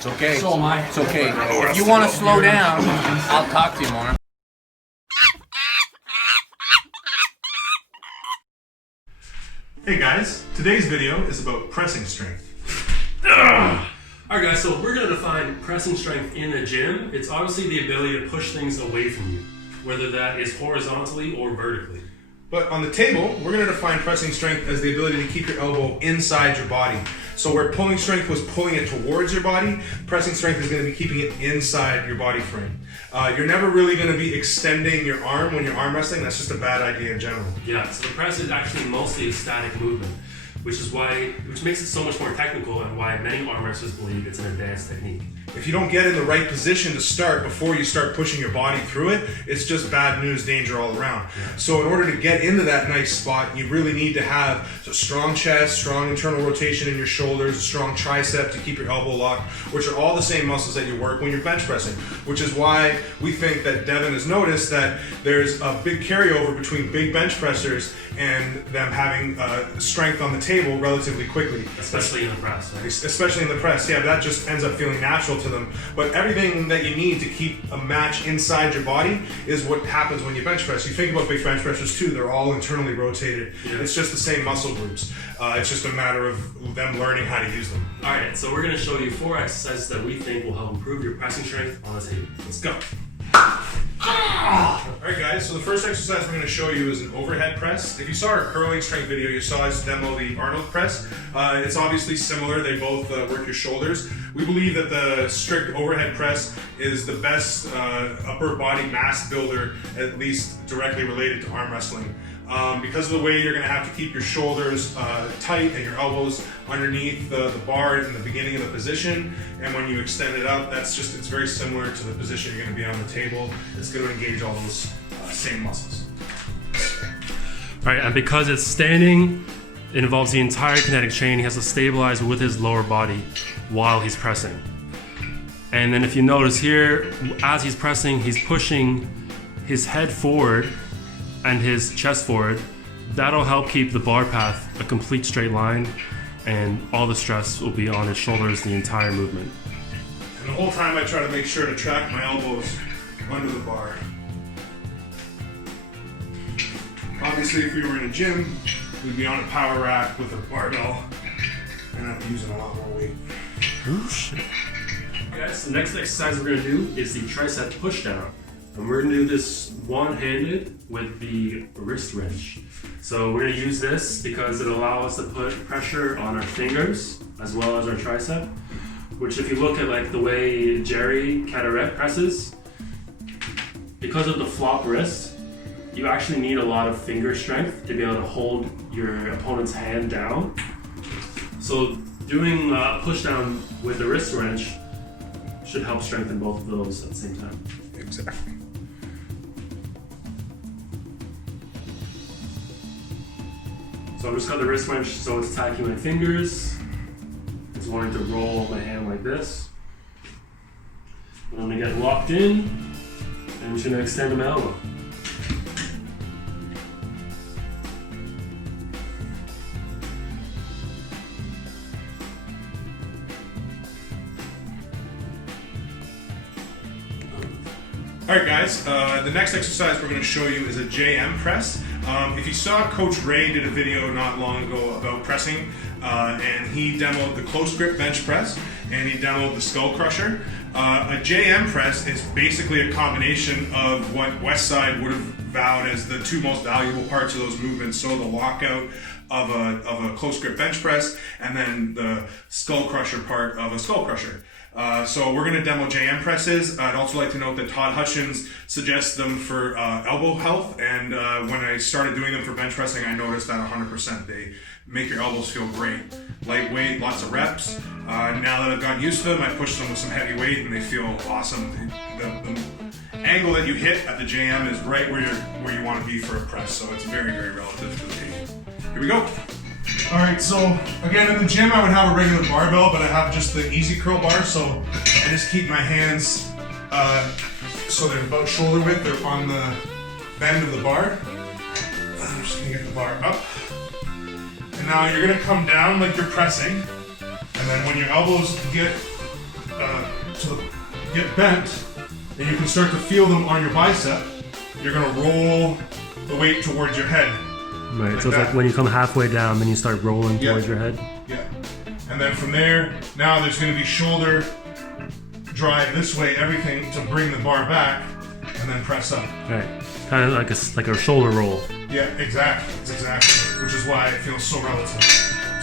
It's okay. So am I. It's okay. If you want to slow down, I'll talk to you more. Hey guys, today's video is about pressing strength. Alright guys, so we're going to define pressing strength in the gym. It's obviously the ability to push things away from you, whether that is horizontally or vertically. But on the table, we're going to define pressing strength as the ability to keep your elbow inside your body. So where pulling strength was pulling it towards your body, pressing strength is going to be keeping it inside your body frame. You're never really going to be extending your arm when you're arm wrestling. That's just a bad idea in general. Yeah, so the press is actually mostly a static movement, which makes it so much more technical and why many arm wrestlers believe it's an advanced technique. If you don't get in the right position to start before you start pushing your body through it, it's just bad news, danger all around. Yeah. So in order to get into that nice spot, you really need to have a strong chest, strong internal rotation in your shoulders, a strong tricep to keep your elbow locked, which are all the same muscles that you work when you're bench pressing, which is why we think that Devin has noticed that there's a big carryover between big bench pressers and them having strength on the table relatively quickly. Especially in the press, right? Especially in the press, yeah, that just ends up feeling natural to them. But everything that you need to keep a match inside your body is what happens when you bench press. You think about big bench pressers too, they're all internally rotated. Yeah. It's just the same muscle groups. It's just a matter of them learning how to use them. Alright, so we're going to show you 4 exercises that we think will help improve your pressing strength on the table. Let's go. Alright guys, so the first exercise we're going to show you is an overhead press. If you saw our curling strength video, you saw us demo the Arnold press. It's obviously similar, they both work your shoulders. We believe that the strict overhead press is the best upper body mass builder, at least directly related to arm wrestling. Because of the way you're going to have to keep your shoulders tight and your elbows underneath the bar in the beginning of the position, and when you extend it up, it's very similar to the position you're going to be on the table. It's going to engage all those same muscles. Alright, and because it's standing, it involves the entire kinetic chain. He has to stabilize with his lower body while he's pressing. And then if you notice here, as he's pressing, he's pushing his head forward and his chest forward. That'll help keep the bar path a complete straight line, and all the stress will be on his shoulders the entire movement. And the whole time I try to make sure to track my elbows under the bar. Obviously, if we were in a gym, we'd be on a power rack with a barbell, and I'd be using a lot more weight. Oh shit. Okay, so the next exercise we're going to do is the tricep pushdown. And we're going to do this one-handed with the wrist wrench. So we're going to use this because it allows us to put pressure on our fingers as well as our tricep, which if you look at like the way Jerry Keary presses, because of the flop wrist, you actually need a lot of finger strength to be able to hold your opponent's hand down. So doing push down with the wrist wrench should help strengthen both of those at the same time. Exactly. So I've just got the wrist wrench so it's attacking my fingers. Just wanting to roll my hand like this. And I'm gonna get locked in, and I'm just gonna extend my elbow. Alright guys, the next exercise we're going to show you is a JM press. If you saw Coach Ray did a video not long ago about pressing, and he demoed the close grip bench press, and he demoed the skull crusher. A JM press is basically a combination of what Westside would have vowed as the 2 most valuable parts of those movements. So the lockout of a close grip bench press, and then the skull crusher part of a skull crusher. So we're going to demo JM presses. I'd also like to note that Todd Hutchins suggests them for elbow health, and when I started doing them for bench pressing, I noticed that 100%. They make your elbows feel great. Lightweight, lots of reps. Now that I've gotten used to them, I push them with some heavy weight and they feel awesome. The angle that you hit at the JM is right where you want to be for a press, so it's very, very relative to the table. Here we go. Alright, so again in the gym I would have a regular barbell, but I have just the easy curl bar, so I just keep my hands so they're about shoulder width, they're on the bend of the bar. I'm just gonna get the bar up. And now you're gonna come down like you're pressing, and then when your elbows get get bent, and you can start to feel them on your bicep. You're gonna roll the weight towards your head. Right, like so it's that. like when you come halfway down, then you start rolling towards your head. Yeah. And then from there, now there's gonna be shoulder drive this way, everything to bring the bar back, and then press up. Right, kind of like a shoulder roll. Yeah, exactly. It's exactly. Which is why it feels so relative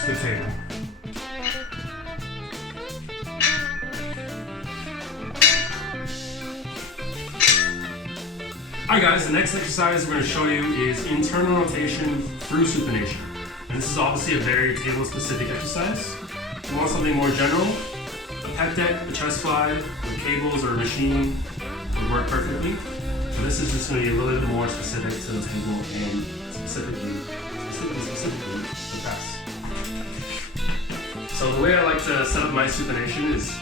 to the table. Alright guys, the next exercise we're going to show you is internal rotation through supination. And this is obviously a very table-specific exercise. If you want something more general, a pec deck, a chest fly, with cables or a machine would work perfectly. But this is just going to be a little bit more specific to the table and specifically the press. So the way I like to set up my supination is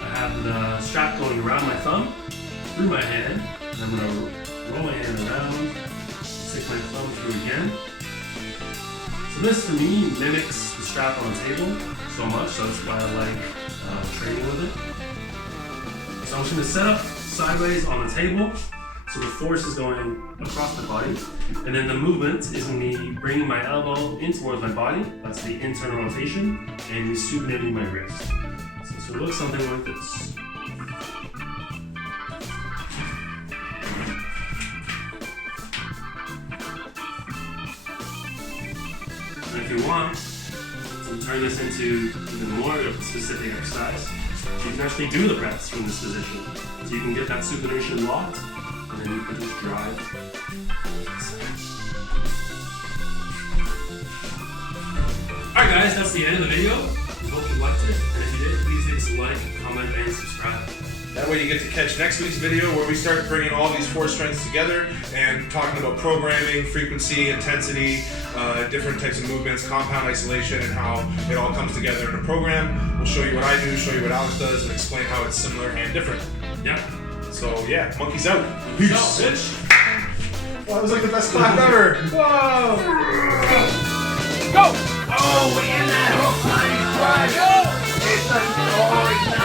I have the strap going around my thumb, through my hand, and I'm going to roll my hand around, stick my thumb through again. So this for me mimics the strap on the table so much, so that's why I like training with it. So I'm just going to set up sideways on the table, so the force is going across my body, and then the movement is going to be bringing my elbow in towards my body, that's the internal rotation, and supinating my wrist. So it looks something like this. And if you want to turn this into even more of a specific exercise, you can actually do the press from this position. So you can get that supination locked, and then you can just drive. Alright guys, that's the end of the video. We hope you liked it, and if you did, please give us a like, comment, and subscribe. That way you get to catch next week's video where we start bringing all these four strengths together and talking about programming, frequency, intensity, different types of movements, compound isolation, and how it all comes together in a program. We'll show you what I do, show you what Alex does, and explain how it's similar and different. Yeah. So yeah, monkeys out. Peace out, bitch. Well, that was like the best clap ever. Whoa! Go! Oh, we in that hook, honey. Try. Go! It's a story.